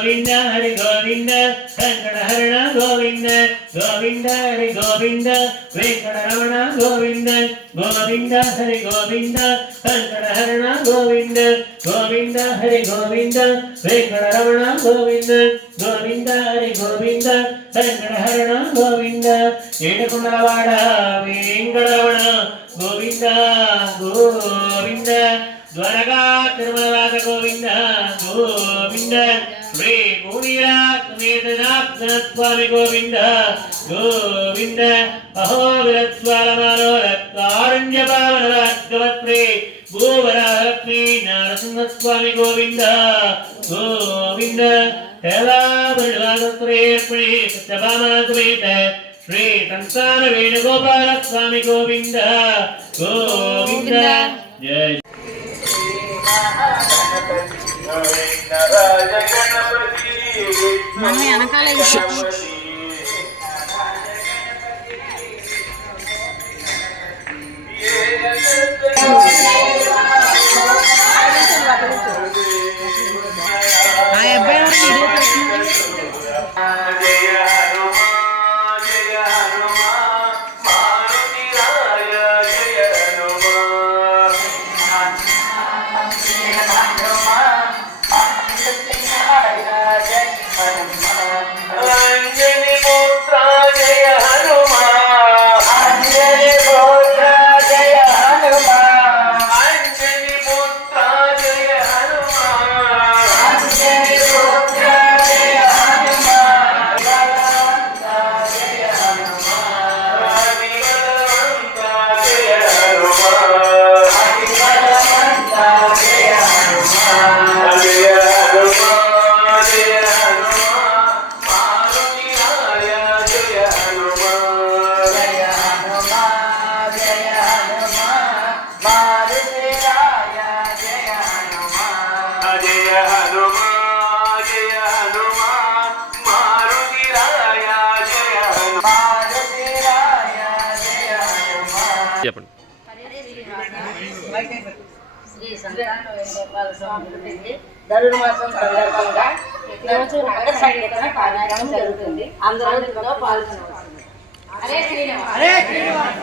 Govinda Hari Govinda Venkataramana Govinda Govinda Hari Govinda Venkataramana Govinda Govinda Hari Govinda Venkataramana Govinda Govinda Hari Govinda Venkataramana Govinda Govinda Hari Govinda Venkataramana Govinda Edakundalavada Venkataramana Govinda Govinda Dwaraka Tirumalada Govinda Govinda Shri Gunirath Medanath Swami Govinda Govinda Ahovirat Swalamanorat Karanya Pavanarat Gavatri Bhuvarakmi Narasimha Swami Govinda Govinda Hela Bhadvadatre Shri Satyabhama Sameta Shri Tansana Venugopala Swami Govinda Govinda Jai Mama వెనకాల ధనుర్మాసం సందర్భంగా ఈరోజు నగర సంకీర్తన కార్యక్రమం జరుగుతుంది. అందరూ ఇందులో పాల్గొనవలసింది. హరే శ్రీనివాస హరే శ్రీనివాస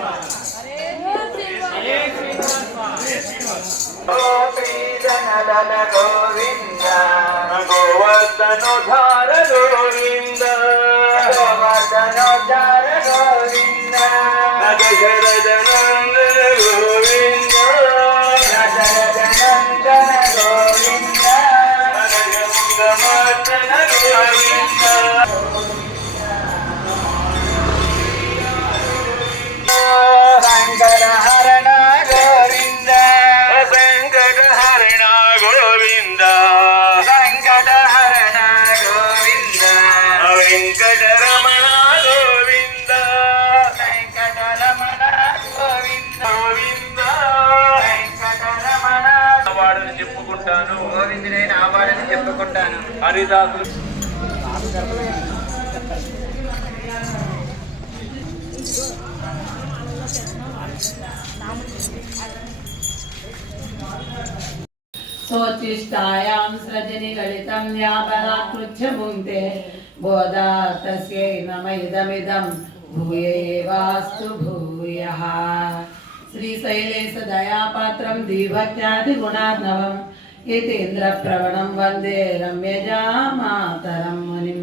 హరే శ్రీనివాస గోవింద గోవర్ధనోద్ధార గోవింద గోవర్ధనోద్ధార గోవింద దశరథ నందన గోవింద వెంకటహరణ గోవింద వెంకటహరణ గోవింద వెంకటహరణ గోవింద వెంకటరమణ గోవింద వెంకటరమణ గోవింద గోవింద వెంకటరమణ వాడని చెప్పుకుంటాను గోవిందుడే నా వాడని చెప్పుకుంటాను హరిదాసులు सोचिष्टायां सृजनि ललितं व्यापराकृत्य भुङ्क्ते बोधा तस्यै नम इदमिदं भूय एवास्तु भूयः श्रीशैलेश दयापात्रं दीभक्त्यादिगुणार्णवं యతీంద్ర ప్రవణం వందే రమ్యజా మాతరం మునిం.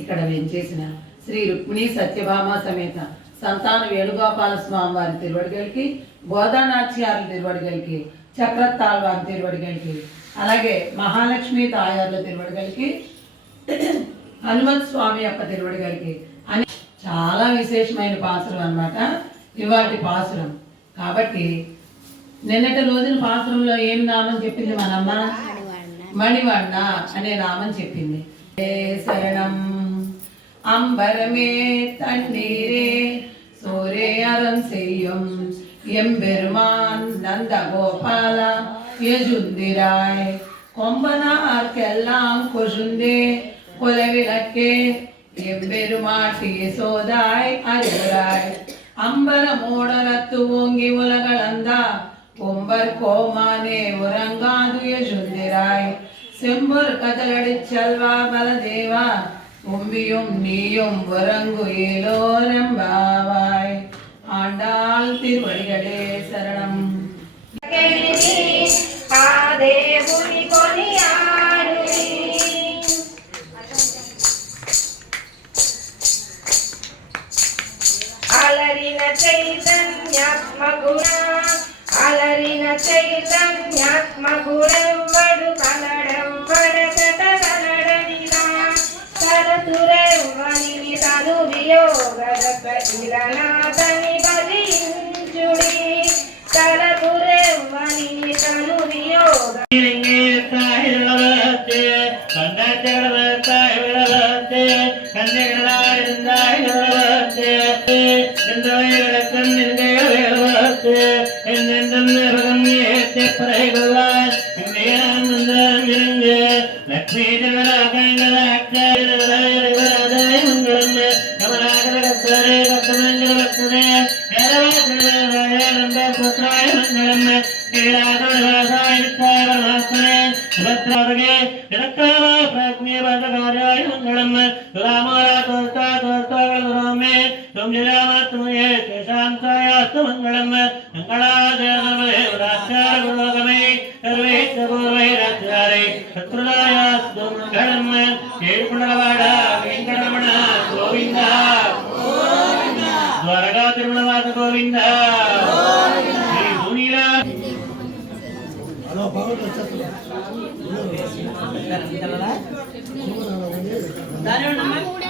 ఇక్కడ వేంచేసిన శ్రీ రుక్మిణి సత్యభామ సమేత సంతాన వేణుగోపాల స్వామి వారి తిరువడిగలికి, గోదానాచ్యార్ల తిరువడిగలికి, చక్రతాళ్వారి తిరువడిగలికి, అలాగే మహాలక్ష్మి తాయార్ల తిరువడిగలికి, హనుమంత్ స్వామి యొక్క తిరువడిగలికి అని చాలా విశేషమైన పాసురం అన్నమాట ఇవాటి పాసురం. కాబట్టి నిన్నటి రోజున పాసురంలో ఏం నామం చెప్పింది మనమ్మ? మణివర్ణ అనే నామం చెప్పింది. శరణం అంబరమే తన్నీరే సోరే అరం செய்யும் எம்பெருமான் நந்த கோபால யஜுந்திராய் கொம்பனார்க்கெல்லாம் கொழுந்தே குலவிளக்கே எம்பெருமாட்டி சோதாய் அருளாய் அம்பர மூடரத்து ஓங்கி உலகளந்த கொம்பர் கோமானே உறங்காது யஜுந்திராய் செம்பொர் கதலடி செல்வா பலதேவா உம்பியும் நீயும் உறங்கு ஏலோரம்பாவாய். ஆண்டாள் திருவடிகளே சரணம். అలరిన చైతన్యాత్మగుణం కలడం వడకట కలడనిలా తరతురవని తను వియోగరతని బలించుడి తరతురవని తను వియోగ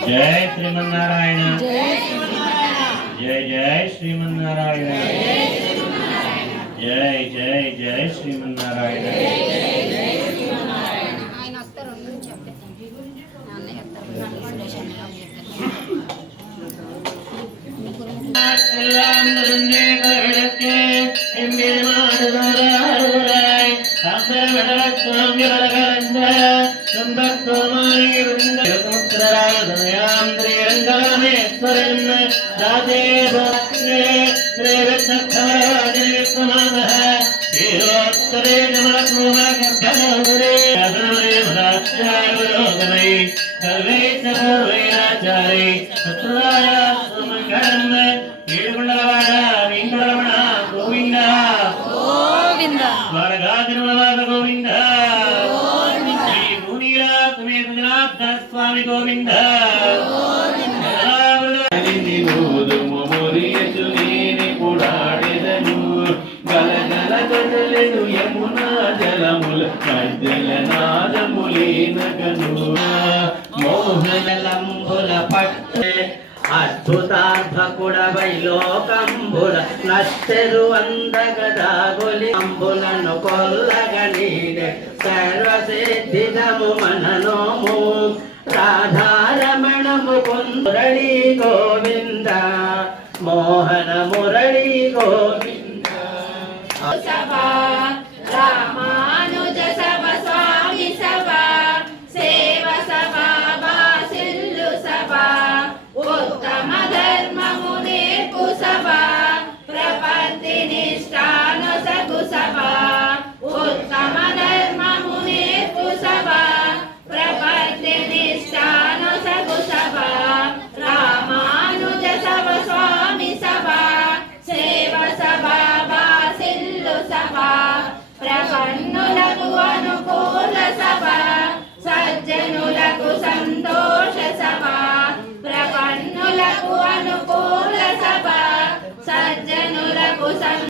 జై శ్రీమన్నారాయణ. జై జై శ్రీమన్నారాయణ. జై జై జై శ్రీమన్నారాయణ. స్వామి గోవింద. గలగలగలెను యమునా జలముల మధ్యల నాదములీనగను మోహనలంబుల పట్టే అద్భుతార్థకుడవై లోకంబుల నష్టెరు అందగదాగొలి అంబులను కొల్లగనీడే సర్వసిద్ధిదము మననోము రాధారమణము మురళీ గోవింద మోహన మురళీ గోవింద. సభా రామానుజ సభ స్వామి సభ సేవ సభ బాసిల్లు సభ ఉత్తమ ధర్మము నేర్పు సభ ప్రపత్తి నిష్ఠాను సగు సభ ఉత్తమ ధర్మము నేర్పు సభ